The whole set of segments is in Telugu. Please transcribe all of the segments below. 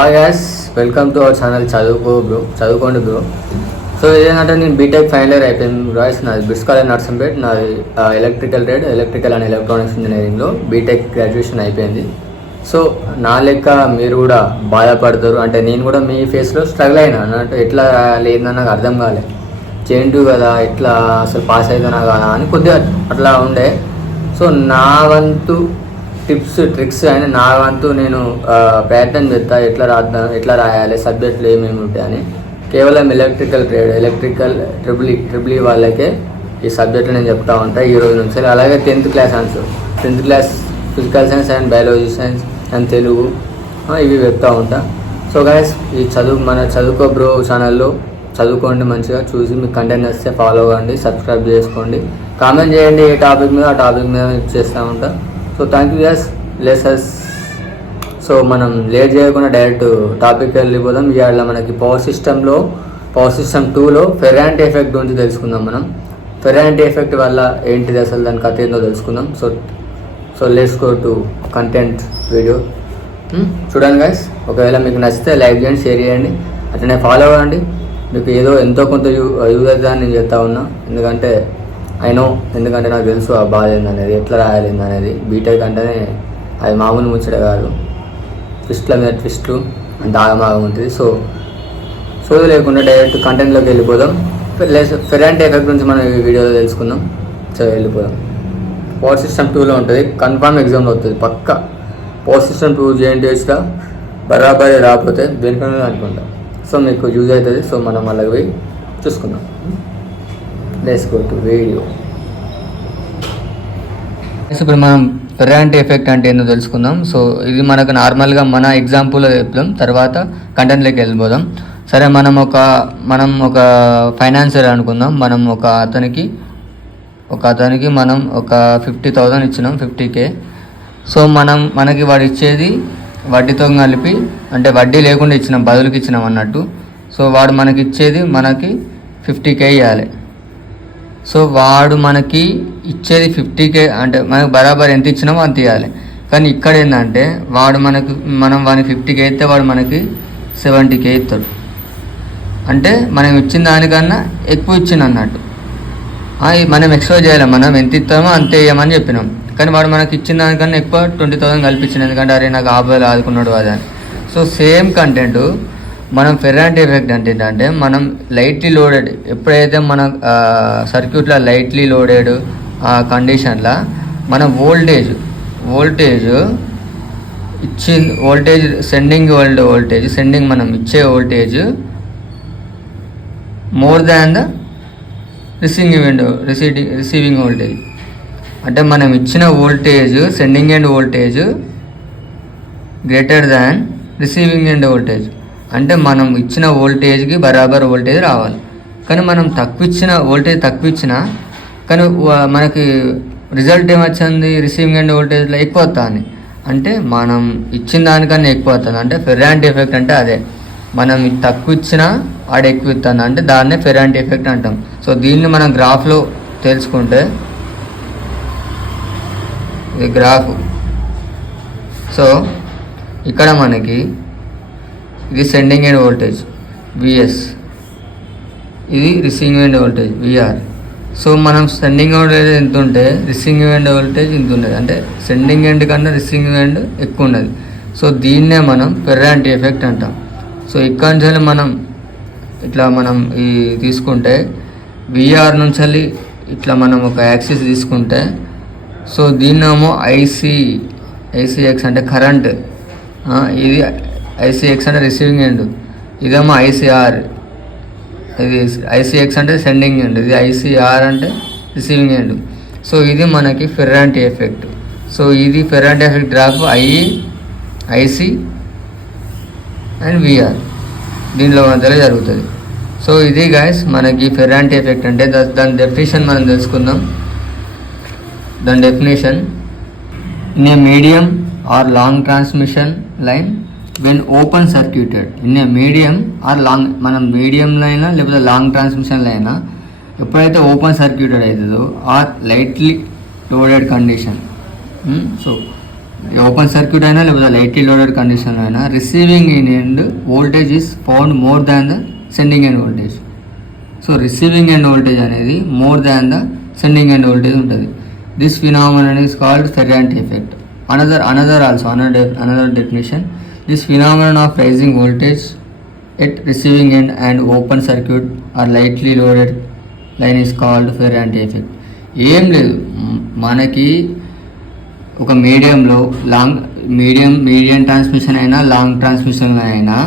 Hi guys, welcome to our channel చదువుకోండి బ్రో. సో ఏంటంటే నేను బీటెక్ ఫైనల్ ఇయర్ అయిపోయింది గాయ్స్. నాది బిట్స్ కాలేజ్ నర్సంపేట్. నాది ఎలక్ట్రికల్ అండ్ ఎలక్ట్రానిక్స్ ఇంజనీరింగ్లో బీటెక్ గ్రాడ్యుయేషన్ అయిపోయింది. సో నా లెక్క మీరు కూడా బాధపడతారు, అంటే నేను కూడా మీ ఫేస్లో స్ట్రగుల్ అయినా అంటే ఎట్లా లేదని నాకు అర్థం కాలే. చేంటు కదా, ఎట్లా అసలు పాస్ అవుతానా కదా అని కొద్దిగా అట్లా ఉండే. సో నా వంతు టిప్స్ ట్రిక్స్ అని నా వంతు నేను ప్రయత్నం చేస్తా, ఎట్లా రాయాలి, సబ్జెక్టులు ఏమేమి ఉంటాయని. కేవలం ఎలక్ట్రికల్ ట్రిపుల్ ఈ వాళ్ళకే ఈ సబ్జెక్టులు నేను చెప్తా ఉంటాను ఈ రోజు నుంచి. అలాగే 10th class physical science and biology science and Telugu ఇవి చెప్తూ ఉంటా. సో గైస్, ఈ మన చదువుకో బ్రో ఛానల్లో చదువుకోండి, మంచిగా చూసి మీకు కంటెంట్ వస్తే ఫాలో అవ్వండి, సబ్స్క్రైబ్ చేసుకోండి, కామెంట్ చేయండి ఏ టాపిక్ మీద ఆ టాపిక్ మీద చేస్తూ ఉంటా. So thank you guys. So మనం లేట్ చేయకుండా డైరెక్ట్ టాపిక్ వెళ్ళిపోదాం. ఇవాళ మనకి పవర్ సిస్టమ్ 2లో ఫెరాంట్ ఎఫెక్ట్ గురించి తెలుసుకుందాం. మనం ఫెరాంట్ ఎఫెక్ట్ వల్ల ఏంటిది, అసలు దాని కథ ఏందో తెలుసుకుందాం. So let's go to content video. చూడండి గైస్, ఒకవేళ మీకు నచ్చితే లైక్ చేయండి, షేర్ చేయండి, అట్లనే ఫాలో అవ్వండి. మీకు ఎంతో కొంత యూజ్ అవుతుందని నేను చెప్తా ఉన్నా. ఎందుకంటే నాకు తెలుసు ఆ బాధ ఏందనేది, ఎట్లా రాయాలి అనేది. బీటెక్ అంటేనే అది మామూలు ముచ్చట కాదు, ట్విస్ట్ల మీద ట్విస్ట్లు అంత ఆగమాగం ఉంటుంది. సో లేకుండా డైరెక్ట్ కంటెంట్లోకి వెళ్ళిపోదాం. ఫెరాంట్ ఎఫెక్ట్ గురించి మనం ఈ వీడియోలో తెలుసుకుందాం. సో వెళ్ళిపోదాం. పవర్ సిస్టమ్ 2లో ఉంటుంది, కన్ఫామ్ ఎగ్జామ్లో వస్తుంది పక్క. పవర్ సిస్టమ్ 2 JNTHలో బరాబరి రాకపోతే దేనికన్నా అనుకుంటాం. సో మీకు యూజ్ అవుతుంది. సో మనం అలాగే పోయి చూసుకుందాం. Let's go to video. ఇప్పుడు మనం ఫెరాంట్ ఎఫెక్ట్ అంటే ఏందో తెలుసుకుందాం. సో ఇది మనకు నార్మల్గా మన ఎగ్జాంపుల్లో చెప్తాం, తర్వాత కంటెంట్లోకి వెళ్ళిపోదాం. సరే, మనం ఒక ఫైనాన్షియర్ అనుకుందాం. మనం ఒక అతనికి మనం ఒక 50,000 ఇచ్చినాం, 50K. సో మనకి వాడు ఇచ్చేది వడ్డీతో కలిపి, అంటే వడ్డీ లేకుండా ఇచ్చినాం, బదులుకి ఇచ్చినాం అన్నట్టు. సో వాడు మనకి ఇచ్చేది 50K ఇవ్వాలి. సో వాడు మనకి ఇచ్చేది 50K, అంటే మనకు బరాబర్ ఎంత ఇచ్చినామో అంత ఇవ్వాలి. కానీ ఇక్కడ ఏంటంటే మనం వాడికి 50K ఇస్తే వాడు మనకి 70K ఇస్తాడు. అంటే మనం ఇచ్చిన దానికన్నా ఎక్కువ ఇచ్చింది అన్నట్టు. మనం ఎక్స్పెక్ట్ చేయాలి, మనం ఎంత ఇస్తామో అంతే ఇవ్వమని చెప్పినాం. కానీ వాడు మనకి ఇచ్చిన దానికన్నా ఎక్కువ 20,000 కల్పించింది, ఎందుకంటే అరే నాకు ఆబాయిలు ఆదుకున్నాడు అది అని. సో సేమ్ కంటెంట్ మనం ఫెరాంట్ ఎఫెక్ట్ అంటే ఏంటంటే, మనం లైట్లీ లోడెడ్, ఎప్పుడైతే మన సర్క్యూట్లో లైట్లీ లోడెడ్ కండిషన్లో మన వోల్టేజ్ సెండింగ్ మనం ఇచ్చే voltage more than the receiving voltage. అంటే మనం ఇచ్చిన voltage, sending end voltage greater than receiving end voltage. అంటే మనం ఇచ్చిన వోల్టేజ్కి బరాబర్ వోల్టేజ్ రావాలి. కానీ మనం వోల్టేజ్ తక్కువ ఇచ్చినా కానీ మనకి రిజల్ట్ ఏమొచ్చింది, రిసీవింగ్ ఎండ్ వోల్టేజ్లో ఎక్కువ వస్తుంది. అంటే మనం ఇచ్చిన దానికన్నా ఎక్కువ వస్తుంది. అంటే ఫెరాంట్ ఎఫెక్ట్ అంటే అదే, మనం తక్కువ ఇచ్చినా ఆడ ఎక్కువ ఇస్తుంది, అంటే దాన్నే ఫెరాంట్ ఎఫెక్ట్ అంటాం. సో దీన్ని మనం గ్రాఫ్లో తెలుసుకుంటే, ఇది గ్రాఫ్. సో ఇక్కడ మనకి ఇది సెండింగ్ ఎండ్ వోల్టేజ్ VS, ఇది receiving end voltage VR. So మనం సెండింగ్ వోల్టేజ్ ఎంత ఉంటే రిసీవింగ్ ఎండ్ వోల్టేజ్ ఇంత ఉన్నది, అంటే సెండింగ్ ఎండ్ కన్నా రిసీవింగ్ ఎండ్ ఎక్కువ ఉన్నది. సో దీన్నే మనం ఫెరాంట్ ఎఫెక్ట్ అంటాం. సో ఇక్కడ నుంచి మనం ఈ తీసుకుంటే VR నుంచి ఇట్లా మనం ఒక యాక్సిస్ తీసుకుంటే, సో దీన్నేమో ICX అంటే కరెంట్, ఇది ICX అంటే రిసీవింగ్ ఎండ్, ఇదేమో ICR, ఇది ICX అంటే సెండింగ్ ఎండ్, ఇది ICR అంటే రిసీవింగ్ ఎండ్. సో ఇది మనకి ఫెరాంట్ ఎఫెక్ట్. సో ఇది Ferranti effect graph IC and VR దీనిలో మధ్యలో జరుగుతుంది. సో ఇది గైస్ మనకి ఫెరాంట్ ఎఫెక్ట్ అంటే. దాని డెఫినేషన్ మనం తెలుసుకుందాం. దాని definition: in a medium or long transmission line when open circuited, in a medium or long, మనం మీడియంలో అయినా లేకపోతే లాంగ్ ట్రాన్స్మిషన్లో అయినా ఎప్పుడైతే ఓపెన్ సర్క్యూటెడ్ అవుతుందో or lightly loaded condition. So open circuit అయినా లేకపోతే లైట్లీ లోడెడ్ కండిషన్ అయినా receiving end voltage is found more than the sending end voltage. So receiving end voltage అనేది more than the sending end voltage ఉంటుంది. This phenomenon is called Ferranti effect. Another definition, this phenomenon of rising voltage at receiving end and open circuit or lightly loaded line is called Ferranti effect. ఏం లేదు, మనకి ఒక మీడియంలో మీడియం ట్రాన్స్మిషన్ అయినా లాంగ్ ట్రాన్స్మిషన్ అయినా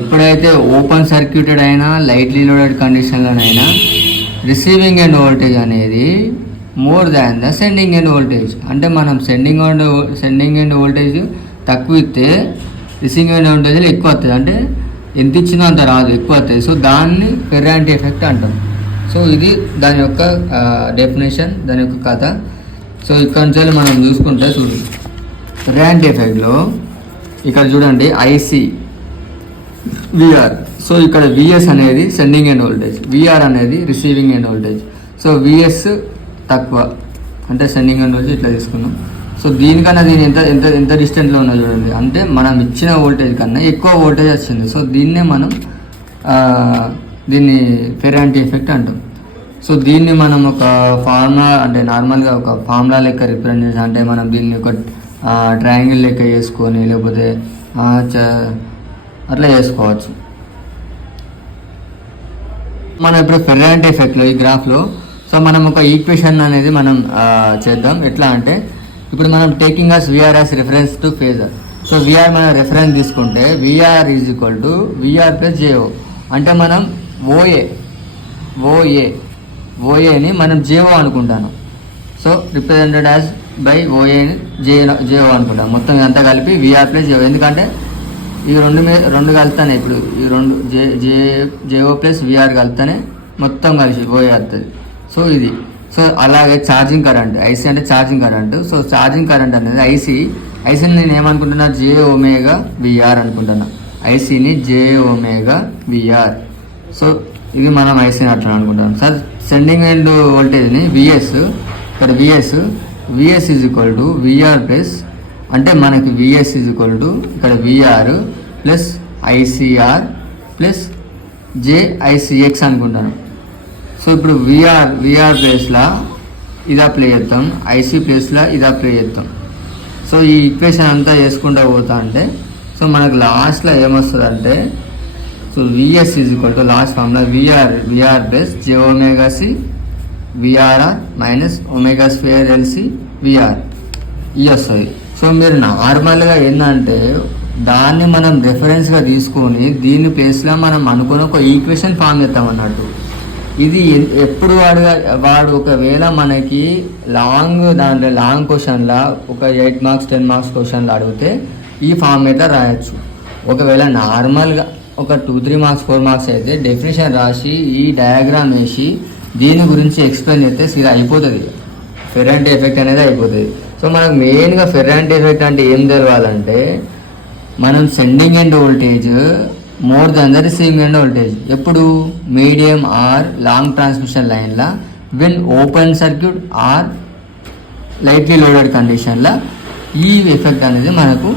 ఎప్పుడైతే ఓపెన్ సర్క్యూటెడ్ అయినా లైట్లీ లోడెడ్ కండిషన్లోనైనా రిసీవింగ్ ఎండ్ వోల్టేజ్ అనేది more than the sending end voltage. అంటే మనం సెండింగ్ ఎండ్ వోల్టేజ్ తక్కువ ఇస్తే రిసీవింగ్ ఎండ్ వోల్టేజ్ ఎక్కువ వస్తుంది. అంటే ఎంత ఇచ్చినా అంత రాదు, ఎక్కువ వస్తుంది. సో దాన్ని ఫెర్రాంటి ఎఫెక్ట్ అంటాం. సో ఇది దాని యొక్క డెఫినేషన్, దాని యొక్క కథ. సో ఇక్కడ నుంచి మనం చూసుకుంటే ఫెర్రాంటి ఎఫెక్ట్లో ఇక్కడ చూడండి ఐసి విఆర్. సో ఇక్కడ విఎస్ అనేది సెండింగ్ ఎండ్ వోల్టేజ్, విఆర్ అనేది receiving end voltage. So VS తక్కువ అంటే సెండింగ్ ఎండ్ వోల్టేజ్ ఇట్లా తీసుకున్నాం. సో దీనికన్నా దీని ఎంత డిస్టెంట్లో ఉన్నా చూడండి, అంటే మనం ఇచ్చిన వోల్టేజ్ కన్నా ఎక్కువ వోల్టేజ్ వచ్చింది. సో దీన్నే మనం దీన్ని ఫెర్రాంటి ఎఫెక్ట్ అంటాం. సో దీన్ని మనం ఒక ఫార్ములా అంటే నార్మల్గా ఒక ఫార్ములా లెక్క రిప్రజెంట్ చేసి, అంటే మనం దీన్ని ఒక ట్రయాంగిల్ లెక్క చేసుకొని లేకపోతే అట్లా చేసుకోవచ్చు. మనం ఇప్పుడు ఫెర్రాంటి ఎఫెక్ట్లో ఈ గ్రాఫ్లో సో మనం ఒక ఈక్వేషన్ అనేది మనం చేద్దాం. ఎట్లా అంటే ఇప్పుడు మనం taking as VR as reference to phasor. So VR మనం రెఫరెన్స్ తీసుకుంటే VR is equal to VR plus JO. అంటే మనం ఓఏని మనం జేఓ అనుకుంటాను. సో రిప్రజెంటెడ్ యాజ్ బై ఓఏని జేఓ అనుకుంటాం. మొత్తం ఇదంతా కలిపి విఆర్ ప్లస్ జేఓ. ఎందుకంటే ఈ రెండు కలుతానే, ఇప్పుడు ఈ రెండు జేఓ ప్లస్ విఆర్ కలితేనే మొత్తం కలిసి ఓఏ వస్తుంది. సో ఇది సో అలాగే ఛార్జింగ్ కరెంట్, ఐసీ అంటే charging current. So charging current అనేది ఐసీని నేను ఏమనుకుంటున్నా, జే ఒమేగా విఆర్ అనుకుంటున్నా. ఐసీని జే ఒమేగా విఆర్. సో ఇది మనం ఐసీని అట్లా అనుకుంటాం. సార్ సెండింగ్ ఎండ్ వోల్టేజ్ని విఎస్, ఇక్కడ VS is equal to VR plus, అంటే మనకి విఎస్ ఈజ్ ఈక్వల్ టు ఇక్కడ VR plus ICR plus JICX అనుకుంటాను. సో ఇప్పుడు విఆర్ ప్లేస్లో ఇది అప్లై చేస్తాం, ఐసీ ప్లేస్లో ఇది అప్లై చేస్తాం. సో ఈ ఈక్వేషన్ అంతా చేసుకుంటూ పోతా అంటే సో మనకు లాస్ట్లో ఏమొస్తుంది అంటే, so VS is equal to last formula VR plus J omega C VRR minus omega square LC VR ఇది వస్తుంది. సో మీరు నార్మల్గా ఏంటంటే దాన్ని మనం రెఫరెన్స్గా తీసుకొని దీని ప్లేస్లో మనం అనుకుని ఒక ఈక్వేషన్ ఫామ్ చేస్తాం అన్నట్టు. ఇది ఎప్పుడు వాడు ఒకవేళ మనకి లాంగ్ క్వశ్చన్లా ఒక 8 మార్క్స్ 10 మార్క్స్ క్వశ్చన్లు అడిగితే ఈ ఫార్మేట్లో రాయొచ్చు. ఒకవేళ నార్మల్గా ఒక 2-3 మార్క్స్ 4 మార్క్స్ అయితే డెఫినేషన్ రాసి ఈ డయాగ్రామ్ వేసి దీని గురించి ఎక్స్ప్లెయిన్ చేస్తే సీదా అయిపోతుంది, ఫెర్రాంటి ఎఫెక్ట్ అనేది అయిపోతుంది. సో మనకు మెయిన్గా ఫెర్రాంటి ఎఫెక్ట్ అంటే ఏం తెలవాలంటే, మనం sending end voltage more than the receiving end voltage ఎప్పుడు మీడియం ఆర్ లాంగ్ ట్రాన్స్మిషన్ లైన్లో when open circuit or lightly loaded కండిషన్లో ఈ ఎఫెక్ట్ అనేది మనకు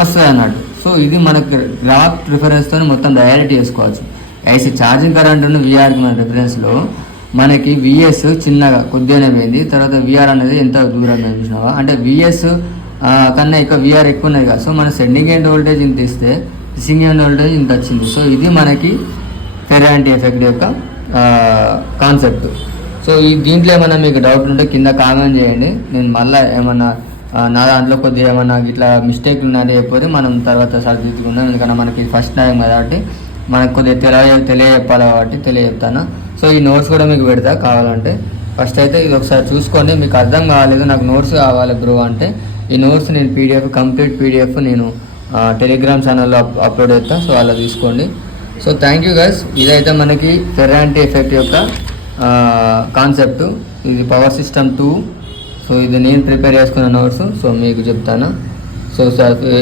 వస్తుంది అన్నట్టు. సో ఇది మనకు గ్రాఫ్ రిఫరెన్స్తో మొత్తం డైరెక్ట్ చేసుకోవచ్చు. ఐసీ ఛార్జింగ్ కరెంట్ ఉన్న విఆర్కి మన రిఫరెన్స్లో మనకి విఎస్ చిన్నగా కొద్దిగానే పోయింది, తర్వాత విఆర్ అనేది ఎంత దూరంగా చూసినావా, అంటే విఎస్ కన్నా ఎక్కువ విఆర్ ఎక్కువ ఉన్నది కదా. సో మన సెండింగ్ ఎండ్ వోల్టేజ్ ఇంత ఇస్తే రిసీవింగ్ ఎండ్ వోల్టేజ్ ఇంత వచ్చింది. సో ఇది మనకి ఫెర్రాంటి ఎఫెక్ట్ యొక్క కాన్సెప్ట్. సో ఈ దీంట్లో ఏమన్నా మీకు డౌట్ ఉంటే కింద కామెంట్ చేయండి. నేను మళ్ళీ ఏమన్నా నా దాంట్లో కొద్దిగా ఏమన్నా ఇట్లా మిస్టేక్ ఉన్నాయని చెప్పి మనం తర్వాత సరిదిద్దుకుందాం. ఎందుకంటే మనకి ఫస్ట్ టైం కాబట్టి మనకు కొద్దిగా తెలియజెప్పాలి కాబట్టి తెలియజెప్తాను. సో ఈ నోట్స్ కూడా మీకు పెడతా కావాలంటే. ఫస్ట్ అయితే ఇది ఒకసారి చూసుకోండి. మీకు అర్థం కాలేదు, నాకు నోట్స్ కావాలి బ్రో అంటే ఈ నోట్స్ నేను కంప్లీట్ పీడిఎఫ్ నేను టెలిగ్రామ్ ఛానల్లో అప్లోడ్ చేస్తాను. సో అలా తీసుకోండి. So thank you guys. ఇదైతే మనకి ఫెర్రాంటి ఎఫెక్ట్ యొక్క కాన్సెప్ట్. ఇది పవర్ సిస్టమ్ 2. సో ఇది నేను ప్రిపేర్ చేసుకున్న నోట్స్. సో మీకు చెప్తాను. సో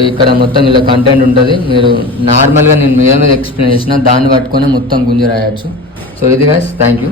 ఇక్కడ మొత్తం ఇలా కంటెంట్ ఉంటుంది. మీరు నార్మల్గా నేను మీద ఎక్స్ప్లెయిన్ చేసిన దాన్ని పట్టుకొని మొత్తం గుంజి రాయొచ్చు. సో ఇది గైస్, థ్యాంక్ యూ.